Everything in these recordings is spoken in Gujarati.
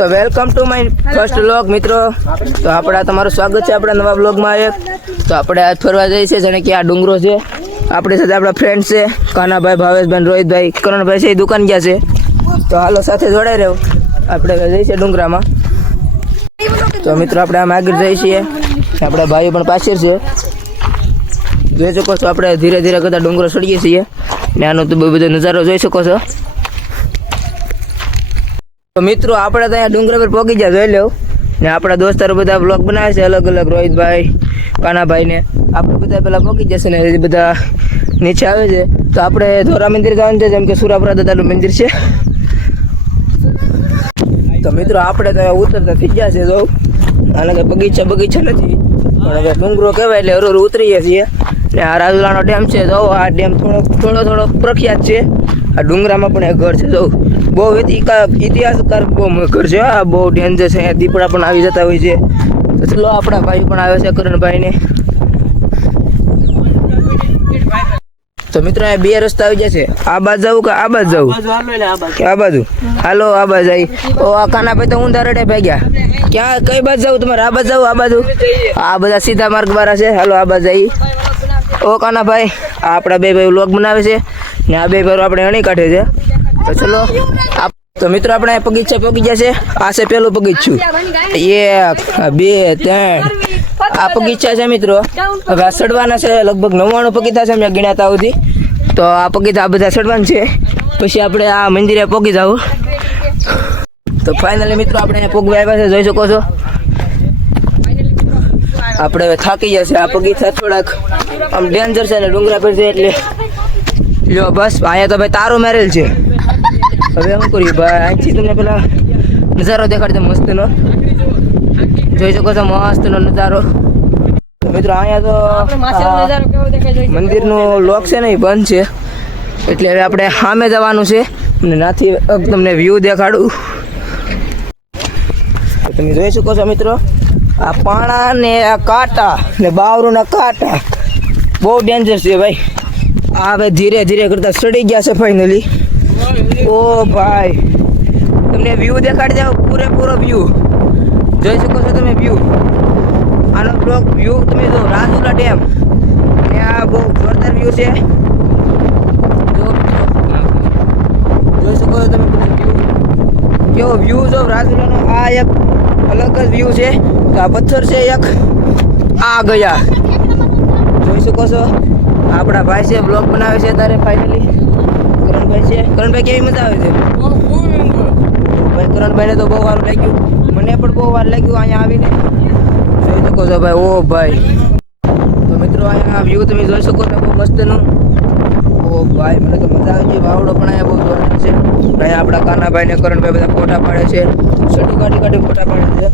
તો welcome to my first vlog મિત્રો. તો આપણા તમારું સ્વાગત છે આપણા નવા વ્લોગમાં. તો આપણે આજ ફરવા જઈએ છીએ જેને કે આ ડુંગરો છે. આપણી સાથે આપણા ફ્રેન્ડ છે કાનાભાઈ, ભાવેશભાઈ, રોહિતભાઈ, કરણભાઈ છે, એ દુકાન ગયા છે. તો હાલો સાથે જોડાઈ રહ્યો. આપણે જઈએ છીએ ડુંગરામાં. તો મિત્રો આપણે આમ આગળ જઈએ છીએ. આપણા ભાઈઓ પણ પાછળ છે, જોઈ શકો છો. આપણે ધીરે ધીરે કરતા ડુંગરો ચડીએ છીએ ને આનો તો બહુ બધો નજારો જોઈ શકો છો. તો મિત્રો આપણે ત્યાં ડુંગર પર પહોંચી ગયા, જોઈ લો. ને આપણા દોસ્તારો બધા બ્લોગ બનાવે છે અલગ અલગ, રોહિતભાઈ, કાનાભાઈ ને આપણે બધા પેલા પહોંચી જશે ને એ બધા નીચે આવે છે. તો આપણે ધોરા મંદિર જવાનું છે, જેમ કે સુરાપુરા દાદાનું મંદિર છે. તો મિત્રો આપણે તો ઉતરતા થઈ ગયા છે. જો આને કંઈ બગીચા નથી, પણ હવે ડુંગરો કહેવાય એટલે હરોર ઉતરીએ છીએ. ને આ રાજુલાનો ડેમ છે. જો આ ડેમ થોડો પ્રખ્યાત છે. આ ડુંગરામાં પણ એક ઘર છે. જો બહુ ઇતિહાસકાર બહુ ઘર છે. આ બહુ ડેન્જર છે. અહીંયા દીપડા પણ આવી જતા હોય છે. તો ચલો આપણા ભાઈ પણ આવે છે, કરણભાઈને. તો મિત્રો અહીંયા બે રસ્તા આવી જશે. આ બાજુ જવું કે આ બાજુ જવું? આ બાજુ હાલો, આ બાજુ આવી. ઓ આ કાનાભાઈ તો ઊંધા રડે ભાગ્યા. ક્યાં કઈ બાજુ જવું તમારે? આ બાજુ જવું? આ બાજુ? આ બધા સીધા માર્ગ વાળા છે. હાલો આ બાજુ આવી. ઓ કાનાભાઈ, આ આપણા બે ભાઈ વ્લોગ બનાવે છે ને આ બે ભાઈ આપણે અણી કાઢે છે. તો ચલો. તો મિત્રો આપણે બગીચા પગી જશે. આ છે પેલું બગીચું. 1 2 3 આ બગીચા છે મિત્રો. હવે આ સડવાના છે. લગભગ 99 પગીચા છે મેં ગણ્યા તા સુધી. તો આ બગીચા બધા સડવાના છે. પછી આપણે આ મંદિરે પગી જવું. તો ફાઇનલી મિત્રો આપણે પગવા આવ્યા છે, જોઈ શકો છો. આપણે હવે થાકી જશે. આ બગીચા થોડાક આમ ડેન્જર છે ને ડુંગરા પર છે એટલે લ્યો બસ. અહીંયા તો ભાઈ તારો મેરેલ છે. હવે શું કર્યું ભાઈ? અહીંથી તમને પેલા નજારો દેખાડતો મસ્તનો, જોઈ શકો છો. મસ્તનો નજારો. મિત્રો અહીંયા તો મંદિરનું લોક છે ને એ બંધ છે, એટલે હવે આપણે સામે જવાનું છે અને નાથી તમને વ્યૂ દેખાડું. તમે જોઈ શકો છો મિત્રો, આ પાણા ને આ કાંટા ને બાવરૂના કાંટા બહુ ડેન્જર છે ભાઈ. આ હવે ધીરે ધીરે કરતા ચડી ગયા છે ફાઇનલી. ઓ ભાઈ તમને વ્યૂ દેખાડી જાવ, પૂરેપૂરો વ્યૂ જોઈ શકો છો તમે. વ્યૂ આનો બ્લોક વ્યૂ તમે જો રાજુલા ડેમ ને આ બહુ જોરદાર વ્યૂ છે. જોઈ શકો છો તમે વ્યૂ, કેવો વ્યૂ જો રાજુલાનો. આ એક અલગ જ વ્યૂ છે. તો આ પથ્થર છે એક, આ ગયા જોઈ શકો છો. આપણા ભાઈ છે, બ્લોગ બનાવે છે તારે ફાઇનલી. કરણભાઈ છે. કરણભાઈ કેવી મજા આવે છે ભાઈ? કરણભાઈને તો બહુ સારું લાગ્યું, મને પણ બહુ વાર લાગ્યું અહીંયા આવીને. જોઈ શકો છો ભાઈ. ઓ ભાઈ તો મિત્રો અહીંયા વ્યૂ તમે જોઈ શકો છો, બહુ મસ્તનું. ઓ ભાઈ મને તો મજા આવી ગઈ. વાવડો પણ અહીંયા બહુ જોરદાર છે. અહીંયા આપણા કાનાભાઈ ને કરણભાઈ બધા ફોટા પાડે છે. સડું કાઢી ફોટા પાડે છે.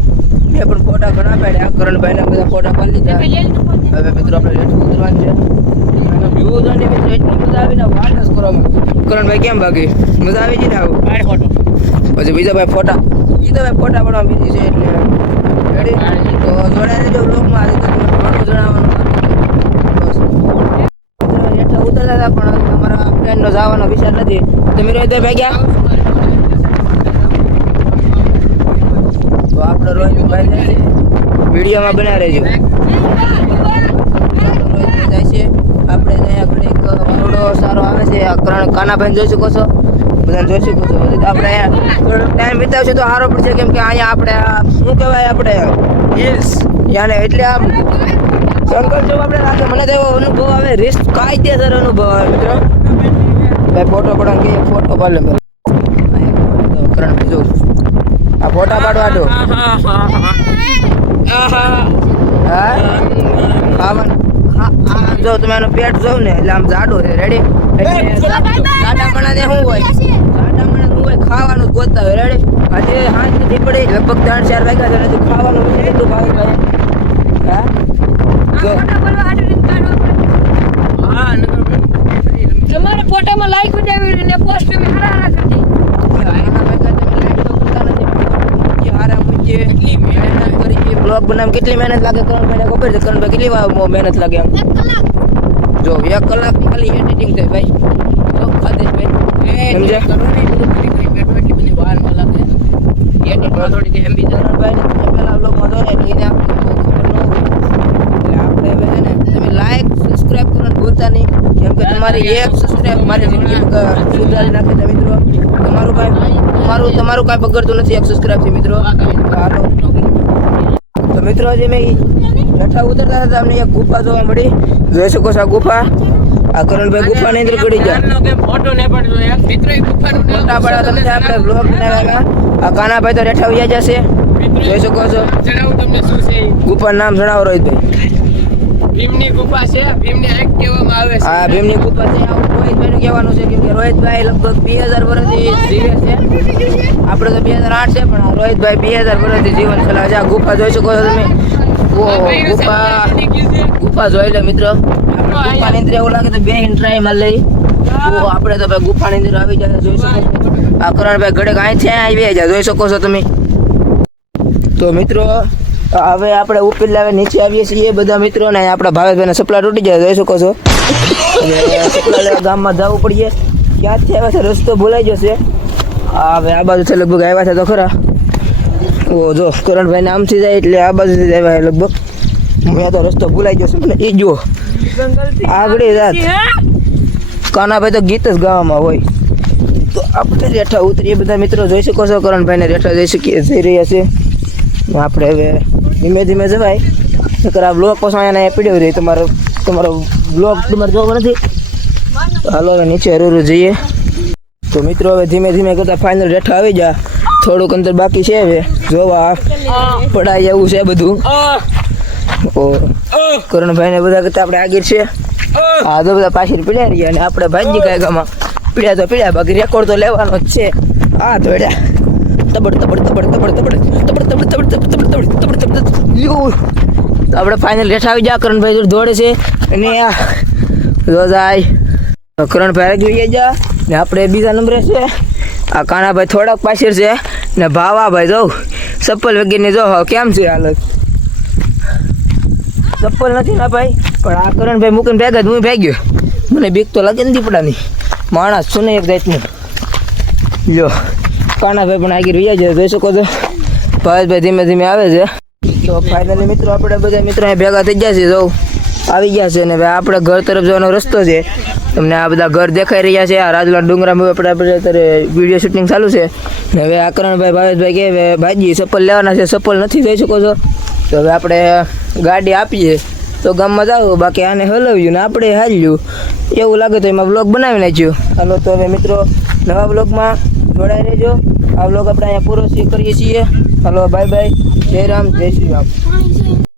એ પણ ફોટા ઘણા પાડ્યા. કરણભાઈ ને બધા ફોટા પાડી લીધા. હવે મિત્રો આપણે લેટ ઉતરવાનું છે. વ્યૂ જોઈને મિત્રો એટલી મજા આવીને વાત જ કરવામાં. કરણભાઈ કેમ બાકી મજા આવી ગઈ ને? આવું ફોટો પછી બીજા ભાઈ ફોટા, એ તો ભાઈ ફોટા પાડવા બીજી છે એટલે રેડી. તો જોડાઈ રહેજો બ્લોગમાં. આજે તો ઘણું જણાવવાનું હેઠળ ઉતરતા હતા, પણ અમારા ફ્રેન્ડનો જવાનો વિચાર નથી. તમે રોહિતભાઈ ભાગ્યા. તો આપણે રોહિતભાઈ જાય છે, વિડીયોમાં બનાવી રહેજો. રોહિતભાઈ જાય છે. આપણે અહીંયા ઘડીક વાવડો સારો આવે છે. આ કાનાભાઈ જોઈ શકો છો, બધાને જોઈ શકો છો. આપણે અહીંયા થોડો ટાઈમ વિતાવશે તો સારો પડશે, કેમ કે અહીંયા આપણે શું કહેવાય, આપણે હિલ્સ યાને એટલે આમ જંગલ જેવું આપણે લાગે. મને તો એવો અનુભવ આવે, રિસ્ક કાયદેસર અનુભવ આવે મિત્રો. ભાઈ ફોટો પડવા કે ફોટો પાડે કરણ જો આ ફોટા પાડવા દો. જો તમે એનો પેટ જોવ ને એટલે આમ જાડો છે. રેડી? જાડા મણા શું હોય? જાડા મણા શું હોય? ખાવાનું ગોતતા હોય. રેડી? આજે હાથ નથી પડી, લગભગ 3-4 વાગ્યા છે, નથી ખાવાનું એટલું ભાઈ ભાઈ. હા તમારે ફોટામાં લાઈક દેવી ને પોસ્ટ મે હારા રાખી. બ્લોગ બનાવ કેટલી મહેનત લાગે કરણભાઈને ખબર છે? કરણભાઈ કેટલી વાર મહેનત લાગે? આમ જો 1 કલાકની ખાલી એડિટિંગ થાય ભાઈ. ખાતે ભાઈ સમજ્યા? થોડીક એમબી ભાઈ ને તમે પહેલા બ્લોગમાં જોયા એટલે એને આપણે બહુ ખબર ન હોય એટલે આપણે હવે છે ને તમે લાઈક સબસ્ક્રાઇબ કરવાનું ભૂલતા નહીં કેમ કે તમારી એક સબસ્ક્રાઇબ મારી જિંદગી સુધારી નાખે છે મિત્રો તમારું કાંઈ બગડતું નથી એક સબસ્ક્રાઇબ થી મિત્રો હાલો તો મિત્રો જે મેં લઠ્ઠા ઉતરતા હતા અમને એક ગુફા જોવા મળી જોઈ શકો છો આ ગુફા આ કરણભાઈ ગુફાની અંદર ગળી ગયા ફોટો ને પણ જોયા મિત્રો એ ગુફાનું ફોટા પાડવા તમને આપણે બ્લોગ બનાવ્યા આ કાનાભાઈ તો રેઠા ઉયા જશે જોઈ શકો છો જણાવું તમને શું છે એ. ગુફાનું નામ જણાવો રોહિતભાઈ ભીમની ગુફા છે ભીમને આંખ કહેવામાં આવે છે આ ભીમની ગુફા છે આ રોહિતભાઈનું કહેવાનું છે કેમ કે રોહિતભાઈ લગભગ 2000 વર્ષથી જીવે છે આપણે તો 2008 છે પણ આ રોહિતભાઈ 2000 વર્ષથી જીવન ચલાવે છે આ ગુફા જોઈ શકો છો તમે ગુફા જોઈ લે મિત્રો ગુફાની અંદર એવું લાગે તો બે ટ્રાય માં લઈ આપણે તો ભાઈ ગુફાની અંદર આવી જાય જોઈ શકો છો આ કરણભાઈ ઘડે અહીંથી આવી જાય જોઈ શકો છો તમે તો મિત્રો હવે આપણે ઉપર લાવે નીચે આવીએ છીએ બધા મિત્રો ને આપણા ભાવેશભાઈને સપલા તૂટી જાય જોઈ શકો છો સપલા લેવા ગામમાં જવું પડીએ ક્યાંથી આવ્યા છે રસ્તો ભૂલાઈ જશે હવે આ બાજુ લગભગ આવ્યા છે તો ખરા ઓ જો કરણભાઈને આમથી જાય એટલે આ બાજુથી જ આવ્યા લગભગ મેં તો રસ્તો ભૂલાઈ જશે મને એ જો આગળ જાત કાનાભાઈ તો ગીત જ ગાવામાં હોય તો આપણે રેઠા ઉતરીએ બધા મિત્રો જોઈ શકો છો કરણભાઈને રેઠા જઈ રહ્યા છે આપણે હવે ધીમે ધીમે જવાય નકર આ બ્લોગ પાછો અહીંયા પીડ્યો રહી તમારો બ્લોગ તમારે જોવો નથી તો હાલો હવે નીચે હરું જઈએ તો મિત્રો હવે ધીમે ધીમે કરતા ફાઇનલ રેઠા આવી જા થોડુંક અંતર બાકી છે હવે જોવા પડાય એવું છે બધું ઓ કરણભાઈને બધા કરતા આપણે આગળ છે હા તો બધા પાછળ પીડ્યા રહ્યા અને આપણે ભાજી કાયગામાં પીડ્યા તો પીડ્યા બાકી રેકોર્ડ તો લેવાનો જ છે હા દોડ્યા તબડ આપણે ફાઇનલ રેઠા આવી જા કરણભાઈ જોડે દોડે છે અને જાય કરણભાઈ જોઈએ જા ને આપણે બીજા નંબરે છે આ કાનાભાઈ થોડાક પાછળ છે ને ભાવાભાઈ જો ચપ્પલ વગેરેની જો કેમ છે હાલત ચપ્પલ નથી ના ભાઈ પણ આ કરણભાઈ મૂકીને ભેગા જ હું ભાગ્યો મને બીક તો લાગે ને દીપડાની માણસ છું ને એક જાતનું લ્યો કાનાભાઈ પણ આગળ રહ્યા છે જોઈ શકો છો ભાવેશભાઈ ધીમે ધીમે આવે છે તો ફાઇનલી મિત્રો આપણે બધા મિત્રો અહીં ભેગા થઈ ગયા છે જો આવી ગયા છે ને આપણે ઘર તરફ જવાનો રસ્તો છે તમને આ બધા ઘર દેખાઈ રહ્યા છે આ રાજુલા ડુંગરામાં આપણે અત્યારે વિડીયો શૂટિંગ ચાલુ છે ને હવે આ કરણભાઈ ભાવેશભાઈ કે ભાજી ચપ્પલ લેવાના છે ચપ્પલ નથી જોઈ શકો છો તો હવે આપણે ગાડી આપીએ તો ગામમાં જાવ બાકી આને હલાવ્યું ને આપણે હાલ્યું એવું લાગે તો એમાં બ્લોગ બનાવી નાખ્યો હાલો તો હવે મિત્રો નવા બ્લોગમાં જોડાઈ રહેજો આ બ્લોગ આપણે અહીંયા પૂરો કરીએ છીએ હાલો બાય બાય જય રામ જય શ્રી રામ